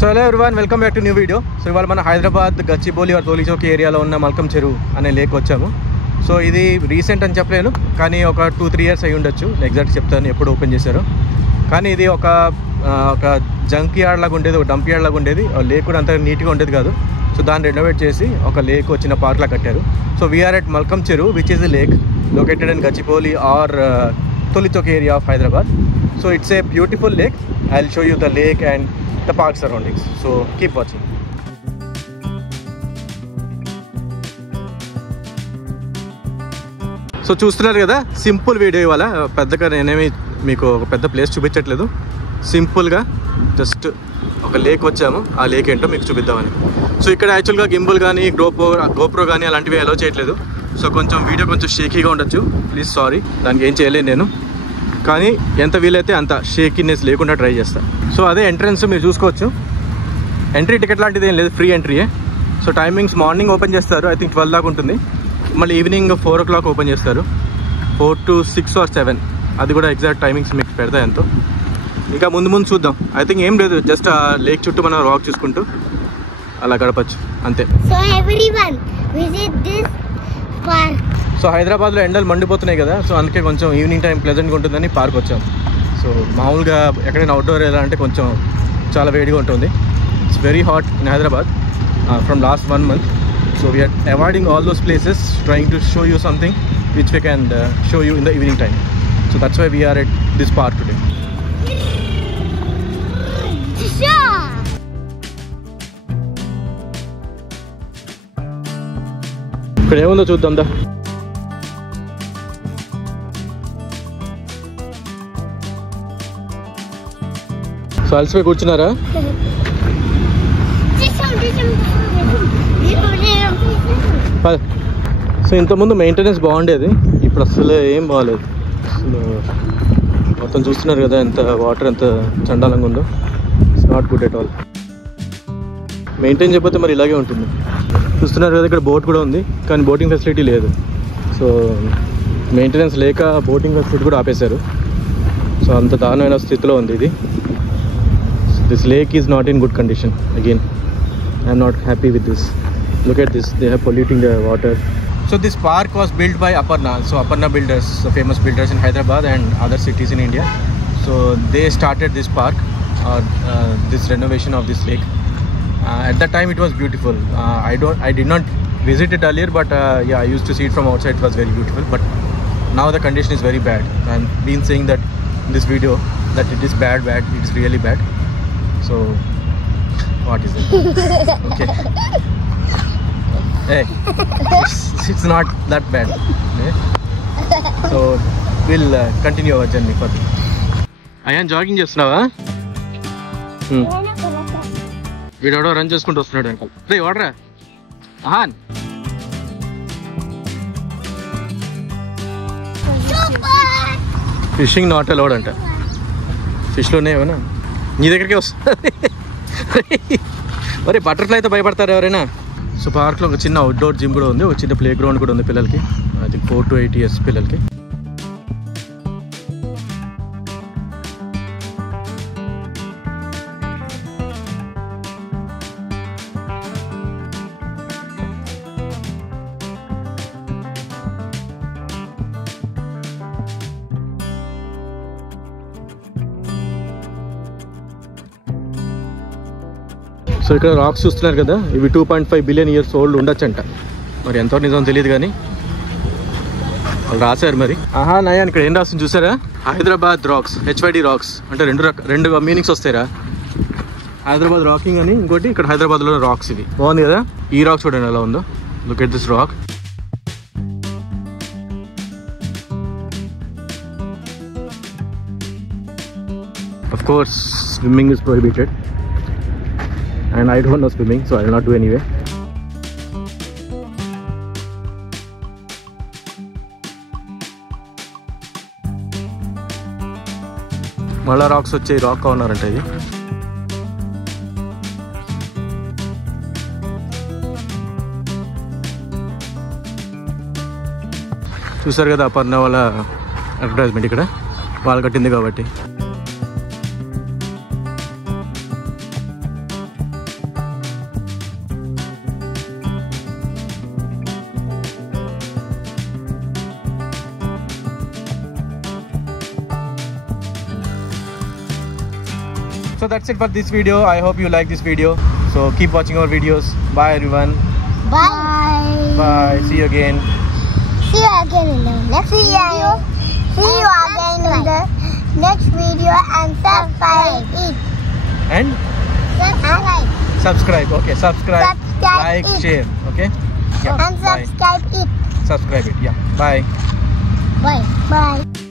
So hello everyone, welcome back to new video. So ఇవాళ మన Hyderabad Gachibowli are తోలిచౌకి ఏరియాలో ఉన్న మల్కం చెరువు అనే లేక్ వచ్చాము. సో ఇది రీసెంట్ అని చెప్పలేను, కానీ ఒక 2-3 ఇయర్స్ అయి ఉండొచ్చు. ఎగ్జాక్ట్ చెప్తాను ఎప్పుడు ఓపెన్ చేశారు. కానీ ఇది ఒక జంక్ యార్డ్ లాగా ఉండేది, ఒక డంప్ యార్డ్ లాగా ఉండేది. లేక్ కూడా అంత నీట్గా ఉండేది కాదు. సో దాన్ని రెనోవేట్ చేసి ఒక లేక్ వచ్చిన పార్క్ లాగా కట్టారు. సో వీఆర్ ఎట్ మల్కం చెరువు, which is the lake located in Gachibowli or Tolichok area of Hyderabad. So it's a beautiful lake. I'll show you the lake and the park surroundings. So keep watching. So చూస్తున్నారు కదా, simple video. ఇవాళ పెద్దగా నేనేమి మీకు ఒక పెద్ద place చూపించట్లేదు. సింపుల్గా జస్ట్ ఒక లేక్ వచ్చాము, ఆ లేక్ ఏంటో మీకు చూపిద్దామని. సో ఇక్కడ యాక్చువల్గా గింబుల్ కానీ గోప్రో కానీ అలాంటివి అలో చేయట్లేదు. సో కొంచెం వీడియో కొంచెం షేకీగా ఉండొచ్చు, ప్లీజ్ సారీ. దానికి ఏం చేయలేను నేను, కానీ ఎంత వీలైతే అంత షేకీనెస్ లేకుండా ట్రై చేస్తాను. సో అదే ఎంట్రన్స్ మీరు చూసుకోవచ్చు. ఎంట్రీ టికెట్ లాంటిది ఏం లేదు, ఫ్రీ ఎంట్రీయే. సో టైమింగ్స్ మార్నింగ్ ఓపెన్ చేస్తారు, ఐ థింక్ 12 దాకా ఉంటుంది. మళ్ళీ ఈవినింగ్ 4 o'clock ఓపెన్ చేస్తారు, 4 to 6 or 7. అది కూడా ఎగ్జాక్ట్ టైమింగ్స్ మీకు పెడతాయి ఎంతో. ఇంకా ముందు చూద్దాం. ఐ థింక్ ఏం లేదు, జస్ట్ ఆ లేక్ చుట్టూ మనం వాక్ చూసుకుంటూ అలా గడపచ్చు అంతే. సో హైదరాబాద్లో ఎండలు మండిపోతున్నాయి కదా, సో అందుకే కొంచెం ఈవినింగ్ టైం ప్లెజెంట్గా ఉంటుందని పార్క్ వచ్చాం. సో మామూలుగా ఎక్కడైనా అవుట్డోర్ ఎలా అంటే కొంచెం చాలా వేడిగా ఉంటుంది. It's very hot in Hyderabad from last 1 month. So we're avoiding all those places, trying to show you something which we can show you in the evening time. So that's why we're at this park today. ఇక్కడ ఏముందో చూద్దాం దా. So అలసిపోయి కూర్చున్నారా? So ఇంతకుముందు maintenance బాగుండేది, ఇప్పుడు అసలు ఏం బాగాలేదు. అసలు మొత్తం చూస్తున్నారు కదా ఎంత వాటర్ ఎంత చండాలంగా ఉందో. It's not good at all. Maintain చేయకపోతే మరి ఇలాగే ఉంటుంది. చూస్తున్నారు కదా, ఇక్కడ బోట్ కూడా ఉంది, కానీ బోటింగ్ ఫెసిలిటీ లేదు. సో మెయింటెనెన్స్ లేక బోటింగ్ ఫెసిలిటీ కూడా ఆపేశారు. సో అంత దారుణమైన స్థితిలో ఉంది ఇది. This lake is not in good condition. Again I'm not happy with this. Look at this, they have polluting the water. So this park was built by Aparna. So Aparna builders, the famous builders in Hyderabad and other cities in India. So they started this park or this renovation of this lake. At that time it was beautiful. I did not visit it earlier, but yeah, I used to see it from outside. It was very beautiful, but now the condition is very bad. I'm been saying that in this video that it is bad. It is really bad. So what is it? Okay. Hey, it's not that bad. Okay? So we'll continue our journey further. Ayan jogging చేస్తున్నావా? వీడెవడో run చేసుకుంటూ వస్తున్నాడు వెనకాల. రే వాడరా Ahan. Fishing not allowed అంట. ఫిష్లోనే ఏమైనా నీ దగ్గరికి వస్తుంది. మరి బటర్ఫ్లైతో భయపడతారు ఎవరైనా? సో పార్క్లో ఒక చిన్న అవుట్డోర్ జిమ్ కూడా ఉంది, ఒక చిన్న ప్లే గ్రౌండ్ కూడా ఉంది పిల్లలకి. అది 4 to 8 years పిల్లలకి. సో ఇక్కడ రాక్స్ చూస్తున్నారు కదా, ఇవి 2.5 billion years old ఉండొచ్చంట. మరి ఎంతో నిజం తెలియదు కానీ వాళ్ళు రాశారు మరి. ఆహా నయా, ఇక్కడ ఏం రాస్తుంది చూసారా? హైదరాబాద్ రాక్స్, HYD రాక్స్ అంటే రెండు మీనింగ్స్ వస్తాయిరా. హైదరాబాద్ రాకింగ్ అని, ఇంకోటి ఇక్కడ హైదరాబాద్లో రాక్స్. ఇది బాగుంది కదా. ఈ రాక్ చూడండి ఎలా ఉందో. Look at this rock. Of course swimming is prohibited. And I don't know swimming, so I will not do anyway. మళ్ళా రాక్స్ వచ్చాయి, రాక్ కార్నర్ అంటే ఇది. చూసారు కదా అపర్ణ వాళ్ళ అడ్వర్టైజ్మెంట్ ఇక్కడ వాళ్ళు కట్టింది కాబట్టి. So that's it for this video. I hope you like this video. So keep watching our videos. Bye everyone. Bye. Bye. See you again. See you again in the next video. See you again in the next video and subscribe it. And subscribe. Okay, subscribe, like, share. Okay. Yeah. And subscribe it. Subscribe it. Yeah. Bye. Bye. Bye.